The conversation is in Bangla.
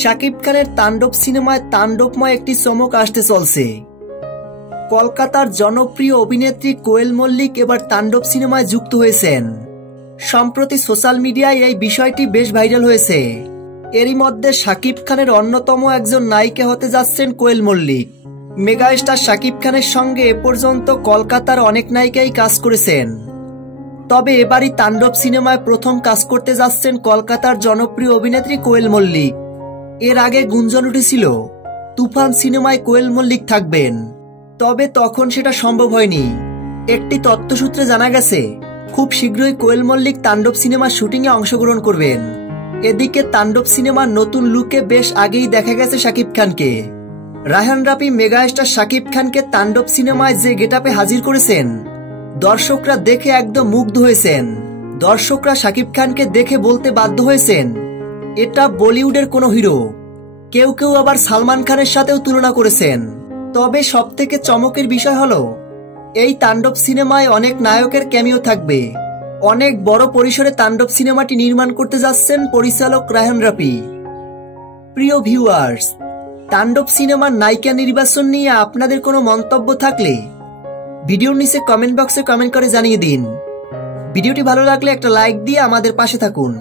শাকিব খানের তাণ্ডব সিনেমায় তাণ্ডবময় একটি চমক আসতে চলছে। কলকাতার জনপ্রিয় অভিনেত্রী কোয়েল মল্লিক এবার তাণ্ডব সিনেমায় যুক্ত হয়েছেন। সম্প্রতি সোশ্যাল মিডিয়ায় এই বিষয়টি বেশ ভাইরাল হয়েছে। এরই মধ্যে শাকিব খানের অন্যতম একজন নায়িকা হতে যাচ্ছেন কোয়েল মল্লিক। মেগাস্টার শাকিব খানের সঙ্গে এ পর্যন্ত কলকাতার অনেক নায়িকাই কাজ করেছেন, তবে এবারই তাণ্ডব সিনেমায় প্রথম কাজ করতে যাচ্ছেন কলকাতার জনপ্রিয় অভিনেত্রী কোয়েল মল্লিক। এর আগে গুঞ্জন উঠেছিল তুফান সিনেমায় কোয়েল মল্লিক থাকবেন, তবে তখন সেটা সম্ভব হয়নি। একটি তথ্যসূত্রে জানা গেছে খুব শীঘ্রই কোয়েল মল্লিক তাণ্ডব সিনেমার শুটিংয়ে অংশগ্রহণ করবেন। এদিকে তাণ্ডব সিনেমার নতুন লুকে বেশ আগেই দেখা গেছে শাকিব খানকে। রায়হান রাফি মেগাস্টার শাকিব খানকে তাণ্ডব সিনেমায় যে গেটআপে হাজির করেছেন, দর্শকরা দেখে একদম মুগ্ধ হয়েছেন। দর্শকরা শাকিব খানকে দেখে বলতে বাধ্য হয়েছেন এটা বলিউডের কোনো হিরো। কেউ কেউ আবার সালমান খানের সাথেও তুলনা করেছেন। তবে সবথেকে চমকের বিষয় হলো এই তাণ্ডব সিনেমায় অনেক নায়কের ক্যামিও থাকবে। অনেক বড় পরিসরে তাণ্ডব সিনেমাটি নির্মাণ করতে যাচ্ছেন পরিচালক রায়হান রাফি। প্রিয় ভিউয়ার্স, তাণ্ডব সিনেমার নায়িকা নির্বাচন নিয়ে আপনাদের কোনো মন্তব্য থাকলে ভিডিওর নিচে কমেন্ট বক্সে কমেন্ট করে জানিয়ে দিন। ভিডিওটি ভালো লাগলে একটা লাইক দিয়ে আমাদের পাশে থাকুন।